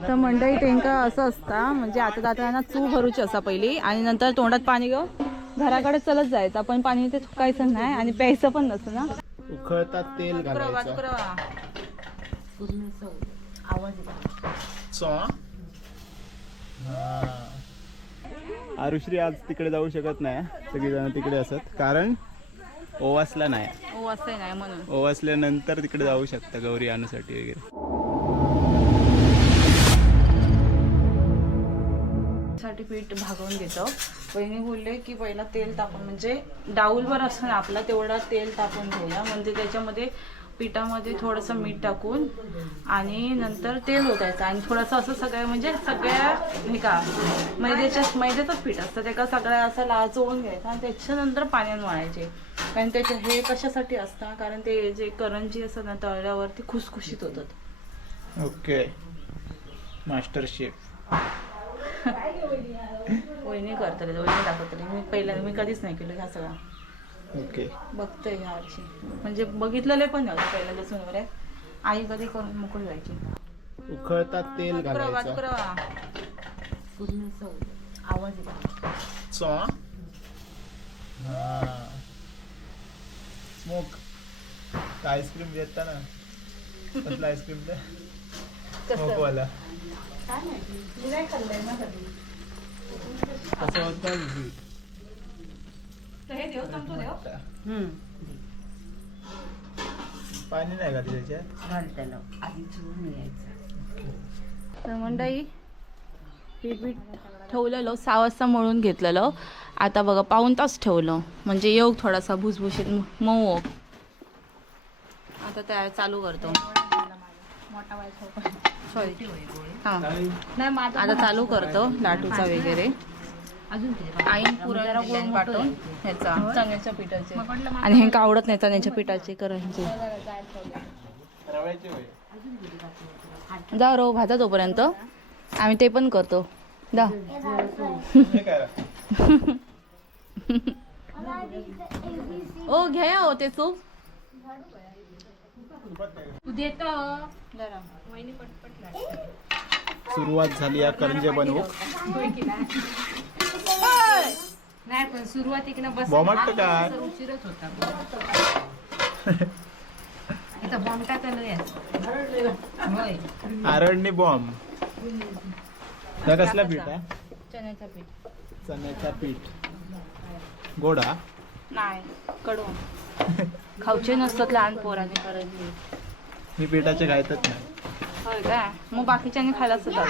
तर मंडळी तेंका असं असता म्हणजे आता जाताना चू भरूची असा पहिली. आणि नंतर तोंडात पाणी घेऊन घराकडे चलत जायचं. पण पाणी ते थुकायचं नाही आणि प्यायचं पण नसतं ना. उखळता तेल आरुश्री आज तिकडे जाऊ शकत नाही. सगळेजण तिकडे असत. कारण ओवासला नाही. ओ असं नाही म्हणून. ओवासल्यानंतर तिकडे जाऊ शकता गौरी आणूसाठी वगैरे. साठी पीठ भागवून घेतो. बहिणी बोलले की पहिला तेल तापून म्हणजे डाऊलवर असतं ना आपला तेवढा तेल तापून घेऊया. म्हणजे त्याच्यामध्ये पिठामध्ये थोडंसं मीठ टाकून आणि नंतर तेल ओतायचं. आणि थोडंसं असं सगळ्या म्हणजे सगळ्या हे का मैद्याच्या मैद्याचंच पीठ असतं. त्याला सगळ्या असं लाचवून घ्यायचं आणि त्याच्यानंतर पाण्यात वाळायचे कारण त्याचे हे कशासाठी असतं? कारण ते जे करंजी असतं ना तळल्यावरती खुसखुशीत होतात. ओके. Master chef. वहिनी करतले वहिनी दाखवतले मी पहिल्यांदा मी कधीच नाही केलं ह्या सगळा. ओके. बघतोय ह्या वर्षी. म्हणजे बघितलेले पण नव्हते पहिल्या लसूण वगैरे आई कधी करून मोकळी व्हायची. उखळता तेल घालायचं. आवाज येतो. सॉ स्मोक आईस्क्रीम घेता ना कसला आईस्क्रीम ते? स्मोकवाला काय माहिती? मी नाही खाल्लंय ना कधी. कसं होतं? तर हे देव सांगतो देव. पाणी नाही घातलं त्याच्यात? तर मंडई पीठ पीठ ठेवलेलं सहा वाजता मळून घेतलेलं. आता बघा पाऊन तास ठेवलं. म्हणजे योग थोडासा भुसभुशीत म- मऊ. आता त्या चालू करतो. सॉरी आता चालू करतो लाटूचा वगैरे. आईन ह्याचा चण्याच्या पिठाचे. आणि ह्यांका आवडत नाही चण्याच्या पिठाचे करंजी. रव्याचे होय. जा रो भाजा तोपर्यंत. आम्ही ते पण करतो. जा. हे ओ घ्या हो ते सूप सुरुवात झाली या करंजे बनवू नाही? पण सुरुवातीकडनं बस बॉमट काय उशीरच होता. इथं बॉम्ब टाकलं होय. आरडणी बॉम्ब. कसला पीठ आहे? चण्याचा पीठ. चण्याचा पीठ. गोडा? नाही कडून खाऊचे नसतात लहान पोराने करंजी मी पिठाचे खायतच नाही. होय काय? मग बाकीच्याने खायला सुद्धा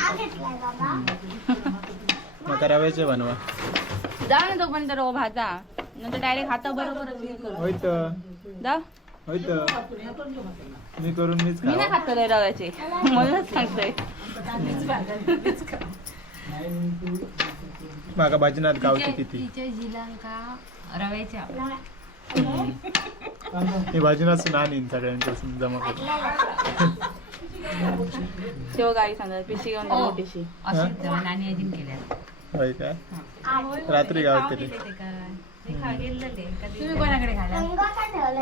मग रव्याचे बनवा. जा ना तो पण तर ओ भाजा. नंतर डायरेक्ट हाता बरोबर जा. होय तर. मी करून मीच मी नाही खावा. खात रे रव्याचे. म्हणूनच सांगतोय. माका भाजनात गावची किती? जिलांका रव्याच्या मी भाजनाच नानीन सगळ्यांपासून जमा करून तेव्हा गाई सांगतात पिशी घेऊन जा मोठीशी अशीच जेवण आणि अजून केल्या होय काय रात्री गावात तुम्ही कोणाकडे खाला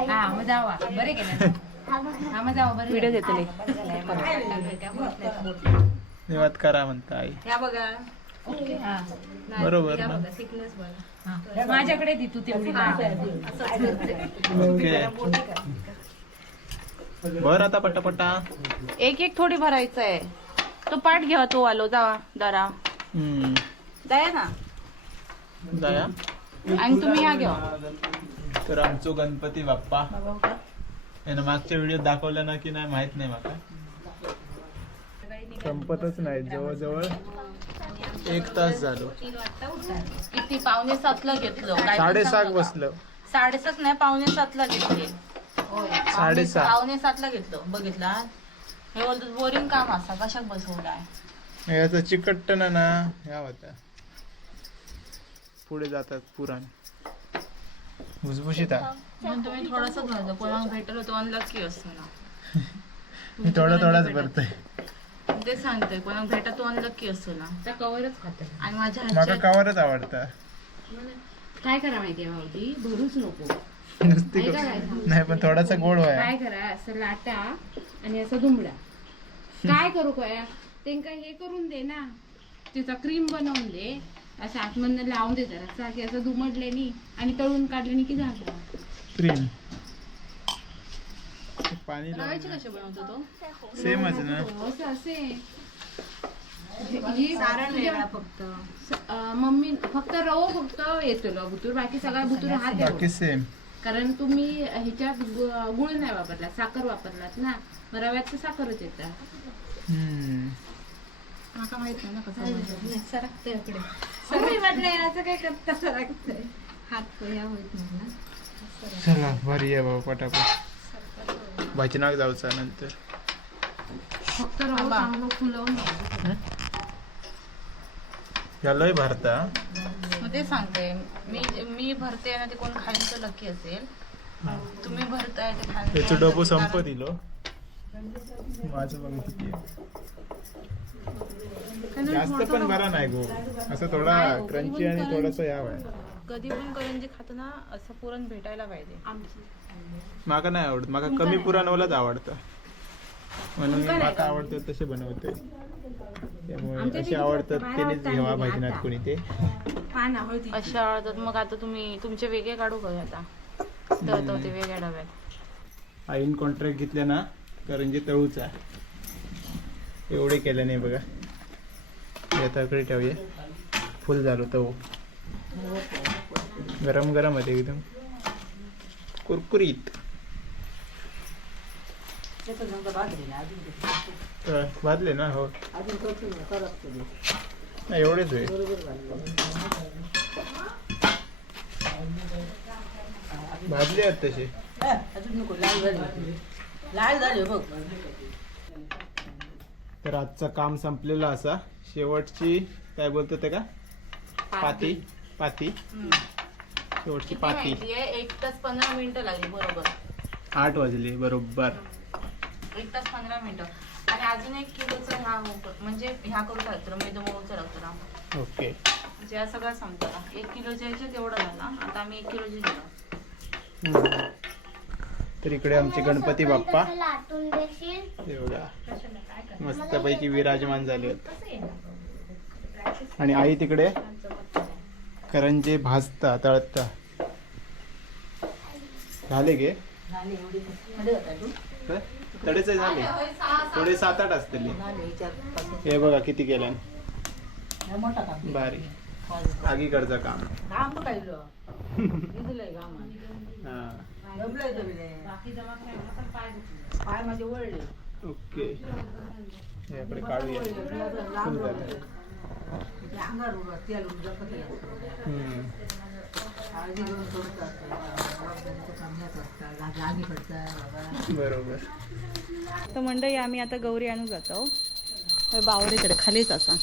हा मग जावा बरे केलं हा मग जावा बरे व्हिडिओ देतले निवात करा म्हणता आई या बघा हा बरोबर ना माझ्याकडे दे तू तेवढी ओके. बर आता पटापटा एक एक थोडी भरायचं आहे तो पाठ घ्या तो आलो जावा दरा. हम्म. दया ना? जाया. आणि तुम्ही ह्या घ्या तर आमचो गणपती बाप्पा. यानं मागच्या व्हिडिओ दाखवलं ना की नाही माहीत नाही माका. संपतच नाही जवळजवळ. एक तास झालो. किती? पावणे सातला घेतलं. साडेसात. बसलं. साडेसात नाही पावणे सातला घेतले. साडेसात. पावणे सातला घेतलं. बघितला हे? बोलतो बोरिंग काम असा कशाक बसवलाय? याचं चिकट्टन ना ह्या होत्या. पुढे जातात पुराण. भुसभुशीत तुम्ही थोडंसं घालतो कोणाला भेटलो तो अनलक्की असतो ना मी थोडा थोडाच भरतोय ते सांगतोय कोणाला भेटा तो अनलक्की असतो ना. त्या कवरच खात. आणि माझ्या माका हातच्या कवरच आवडतं. काय करा माहितीये भाऊजी भरूच नको. नुसती ऐका काय? नाही पण थोडासा गोड व्हाय काय करा? असं लाटा आणि असं दुमडा. काय करू काय? त्यांका हे करून दे ना. त्याचा क्रीम बनवून दे. असं आतमधनं लावून दे जरा की असं दुमडल्यानी आणि तळून काढल्यानी की झालं क्रीम पाणी रव्याचे कसे बनवतो तो? सेमच ना असं असे सारण तुझ्या- वेगळा फक्त. मम्मी फक्त रवो फक्त येतो बुतूर. बाकी सगळा बुतूर हात आहे बाकी सेम कारण तुम्ही ह्याच्यात गुळ नाही वापरला साखर वापरलात ना. मग रव्यात तर साखरच येतं. मला माहीत नाही ना कसं सरकतंय इकडे. सगळी म्हटलं याचं काय करता सरकतंय. हात ह्या होत नाही ना. चला भारी आहे बाबा पटापट. भजनाक जाऊचा नंतर. फक्त रवा थांबा. चांगलं फुलवून घ्यायचं. यालाही भारता मग ते सांगते. मी मी भरते ना ते कोण खाली तर लकी असेल तुम्ही भरताय ते त्याचं डबो संप दिलो माझं बघा किती आहे. जास्त पण बरा नाही गो. असं थोडा क्रंची आणि थोडासा याव. आहे कधी पण करंजी खाताना असं पुरण भेटायला पाहिजे. माका नाही आवडत. माका कमी पुराणवालाच आवडतं. म्हणून मी माका आवडतं. तसे बनवते. त्यामुळे असे आवडतात त्यानेच घ्यावा भजनात कोणी ते. अशा आवडतात. मग आता तुम्ही तुमचे वेगळे काढू का आता. तळतो ते वेगळ्या डब्यात. आईन कॉन्ट्रॅक्ट घेतल्या ना करंजी तळूचा. एवढे केलं नाही बघा. हे आता इकडे ठेवूया. फुल झालो तऊ गरम गरम होते एकदम. कुरकुरीत. भाजले ना हो. नाही, एवढेच होय भाजले आहेत तसे. तर आजचं काम संपलेलं असा. शेवटची काय बोलतो ते का? पाती. पाती. शेवटची किती पाती. माहितीये एक तास पंधरा मिनिटं लागली बरोबर. आठ वाजले बरोबर. एक तास पंधरा मिनिटं. आणि अजून एक किलोचा हो- म्हणजे ह्या करू लागतो मैदा मोळचा लागतो ना. ओके. म्हणजे या सगळं संपताना एक किलोच्या ह्याच्यात एवढं झाला आता आम्ही एक किलोची दिलं. हम्म. तर इकडे आमचे गणपती बाप्पा. लाटून देशील हे मस्तपैकी विराजमान झाले आहेत आणि आई तिकडे? करंजे भाजता तळता. झाले गे? तडेचे झाले थोडे सात आठ असतील. हे बघा किती केल्यान. भारी आगीकडचं काम. हा. ओके. काढूया. बरोबर. तर मंडळी आम्ही आता गौरी आणू जातो तर बावरीकडे खालीच असा.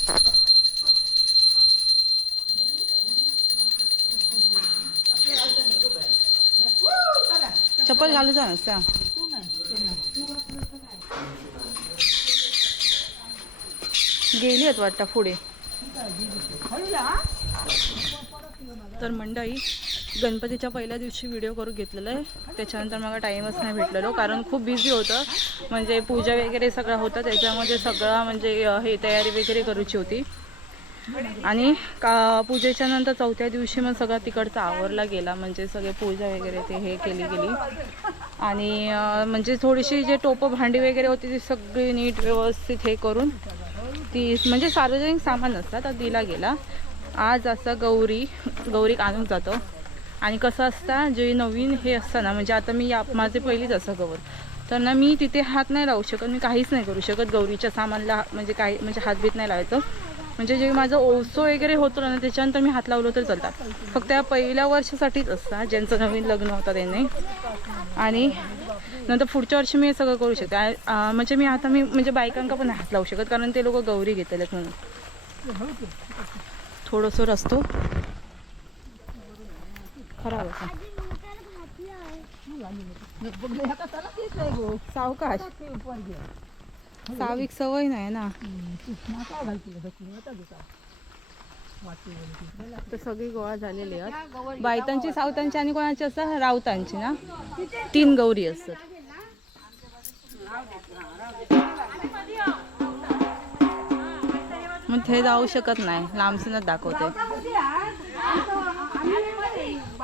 चप्पल घालूचा नसता गेली आहेत वाटतं पुढे. तर मंडळी गणपतीच्या पहिल्या दिवशी व्हिडिओ करून घेतलेला आहे. त्याच्यानंतर मला टाईमच नाही भेटलेलो कारण खूप बिझी होतं. म्हणजे पूजा वगैरे सगळं होतं त्याच्यामध्ये सगळं म्हणजे हे तयारी वगैरे करूची होती. आणि का पूजेच्या नंतर चौथ्या दिवशी मग सगळा तिकडचा आवरला गेला म्हणजे सगळे पूजा वगैरे ते हे केली गेली. आणि म्हणजे थोडीशी जे टोपं भांडी वगैरे होती ती सगळी नीट व्यवस्थित हे करून ती म्हणजे सार्वजनिक सामान असतात तर दिला गेला. आज असं गौरी गौरी आणून जातो. आणि कसं असतं जे नवीन हे असतं ना म्हणजे आता मी या माझे पहिलीच असं गौर. तर ना मी तिथे हात नाही लावू शकत मी काहीच नाही करू शकत गौरीच्या सामानला म्हणजे काही म्हणजे हातबीत नाही लावायचं. म्हणजे जे माझं ओसो वगैरे होतो ना त्याच्यानंतर मी हात लावलो तर चालतात. फक्त या पहिल्या वर्षासाठीच असतात ज्यांचं नवीन लग्न होतं त्यांनी. आणि नंतर पुढच्या वर्षी मी हे सगळं करू शकते आ- म्हणजे मी आता मी म्हणजे बायकांका पण हात लावू शकत कारण ते लोक गौरी घेतलेत म्हणून थोडंसं रस्तो खराब होता सावकाश साविक सवय नाही ना तर सगळी गोळा झालेली आहेत. बायतांची सावतांची आणि कोणाची असतात रावतांची ना? तीन गौरी असतात. मग ते जाऊ शकत नाही. लांबसूनच दाखवते.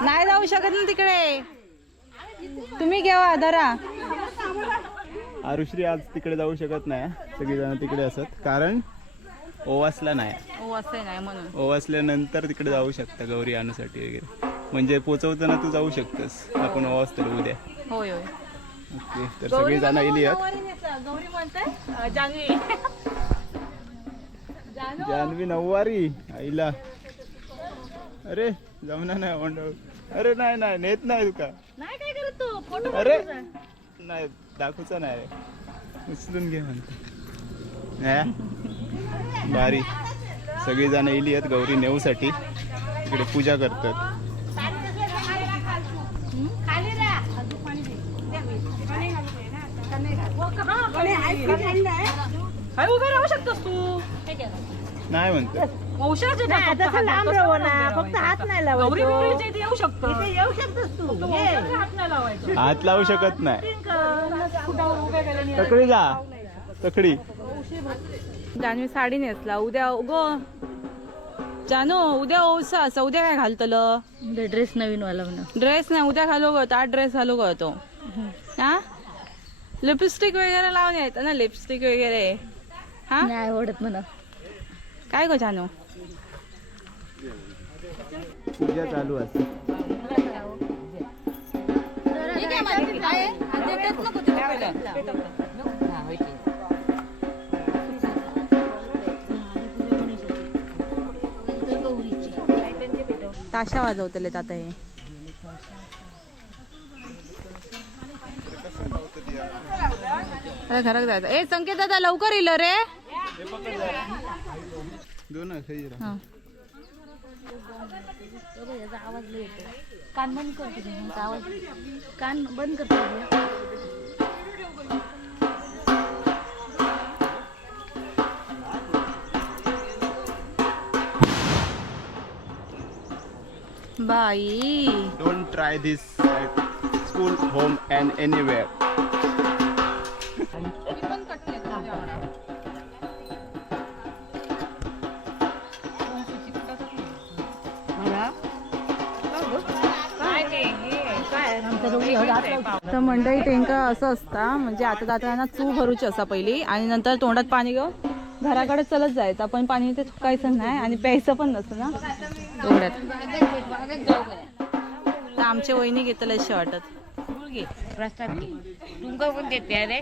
नाही जाऊ शकत ना तिकडे. तुम्ही घेवा धरा. आरुश्री आज तिकडे जाऊ शकत नाही. सगळीजण तिकडे असत. कारण ओवासला नाही. असं नाही म्हणून. ओवासल्यानंतर तिकडे जाऊ शकता गौरी आणण्यासाठी वगैरे. म्हणजे पोचवताना तू जाऊ शकतस. आपण ओवास तर उद्या. होय होय. ओके तर सगळी जण येली गौरी म्हणते जान्हवी जान्हवी नऊवारी आईला. अरे जमना नाही मंडळ. अरे नाही नाही नेत नाही तुका नाही काय करत तू? फोटो अरे नाही दाखवचा नाही. रे उचलून घे म्हणते? भारी सगळी जण येली आहेत गौरी नेऊसाठी. इकडे पूजा करतात. नाही फक्त हात नाही गौरी लावायचो बिवरीच्या इथे येऊ शकतो. इथे येऊ शकतोस तू तू ये. वंशाचे हात नाही लावायचे. हात लावू शकत नाही. तकडी जा. तकडी. जान्हवी साडी नेसला. उद्या उगो. जानू उद्या ओसा असा उद्या काय घालतलं? ड्रेस नवीन वाला म्हणा. ड्रेस नाही उद्या घालू गं हा ड्रेस घालू गं तो. हा. लिपस्टिक वगैरे लावून यायचं ना लिपस्टिक वगैरे. हा? नाही आवडत म्हणा काय गो जानू? पूजा चालू असते ताशा वाजवतले आता हे आता घरात जायचं ए संकेत दादा लवकर येईल रे. दोन सही राहा. हा. कान बंद करते. आवाज कान बंद करते. बाई. Don't try this at school, home, and anywhere. तर मंडळी तेंका असं असता म्हणजे आता जाताना चू भरूची असा पहिली. आणि नंतर तोंडात पाणी घेऊन घराकडे चलत जायचं. आपण पाणी ते थुकायचं नाही आणि प्यायचं पण नसतं ना. एवढ्यात. आमच्या वहिनी घेतलं अशी वाटत. तुमका पण देते अरे.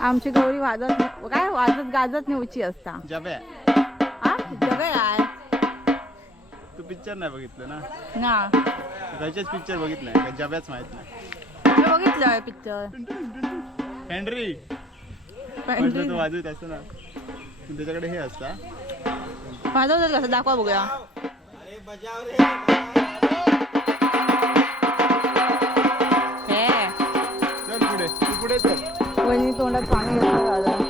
आमची गौरी वाजत काय? वाजत गाजत नेऊची असता. जब्या हा? तू पिक्चर नाही बघितलं ना? ना. त्याच्याच पिक्चर बघितलाय का जब्याच माहीत नाही? मी बघितलं पिक्चर हेनरी म्हटलं तो वाजवत असतो ना. पण त्याच्याकडे हे असता वाजवतात कसं दाखवा बघूया. हे. चल पुढे तू पुढे चल. वहिनी तोंडात पाणी घेतलं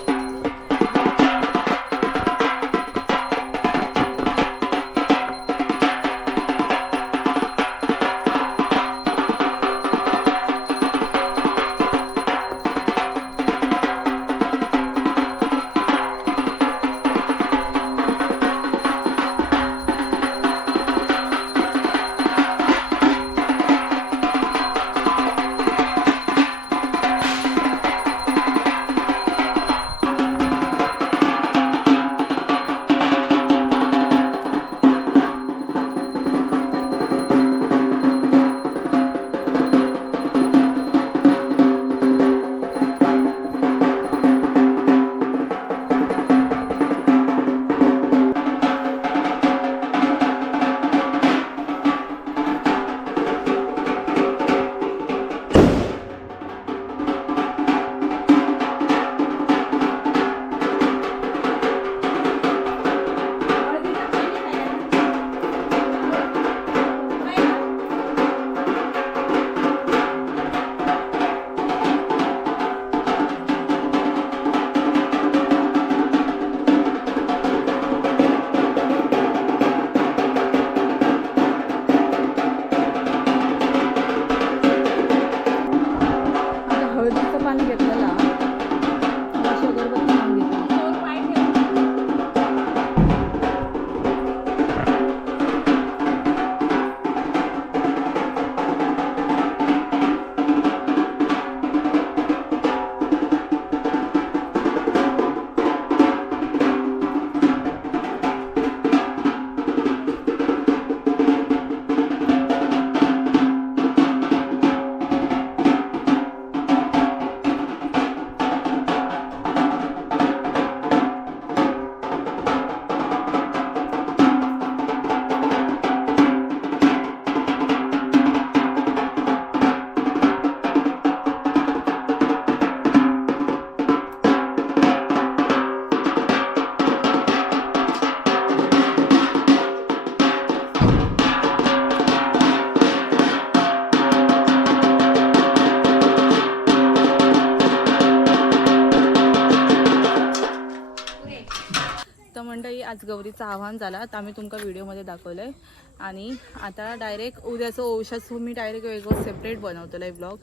गौरीचं आव्हान झाला तर आम्ही तुमका व्हिडिओमध्ये दाखवलं आहे आणि आता डायरेक्ट उद्याचं औषध मी डायरेक्ट वेगळं सेपरेट बनवतो आहे ब्लॉग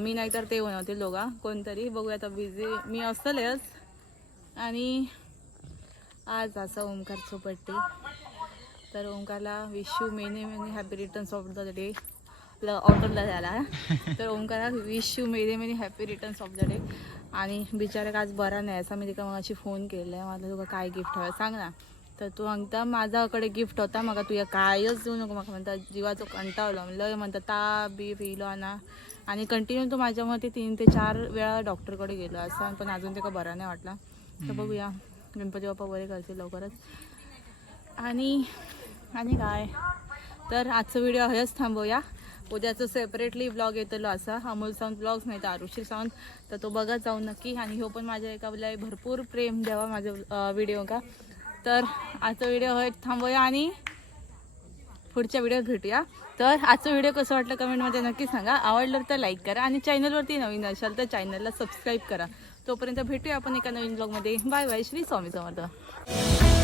मी नाहीतर ते बनवतील दोघा. कोणतरी बघूया आता बिझी मी असतलेच आणि आज असं ओंकार चोपट्टी. तर ओंकारला wish you many many happy returns of the day ऑटोला झाला. तर Omkara wish you many many happy returns of the day आणि बिचारा आज बरा नाही असा मी तिका मगाशी फोन केला आहे मला तुका काय गिफ्ट हवं सांग ना. तर तू सांगता माझ्याकडे गिफ्ट होता मग तुझ्या कायच देऊ नको. म्हाका म्हणता जीवाचो कंटाळलो. म्हणलं म्हणता ताप बी पिलो ना आणि कंटिन्यू तो माझ्या मते तीन ते चार वेळा डॉक्टरकडे गेलो असं. पण अजून त्याला बरा नाही वाटला. तर बघूया गणपती बाप्पा बरे करतील लवकरच. आणि आणि काय? तर आजचा व्हिडिओ हेच थांबवूया. उद्याचं सेपरेटली ब्लॉग येतलो असा. अमोल सावंत ब्लॉग्स नाही तर आरुषी सावंत. तर तो बघत जाऊ नक्की. आणि हो पण माझ्या एका भरपूर प्रेम द्यावा माझ्या व्हिडिओ का. तर आजचा व्हिडिओ हो थांबवूया आणि पुढच्या व्हिडिओत भेटूया. तर आजचा व्हिडिओ कसं वाटलं कमेंटमध्ये नक्की सांगा. आवडलं तर लाईक करा आणि चॅनलवरती नवीन असाल तर चॅनलला सबस्क्राईब करा. तोपर्यंत भेटूया आपण एका नवीन ब्लॉगमध्ये बाय बाय श्री स्वामी समर्थ.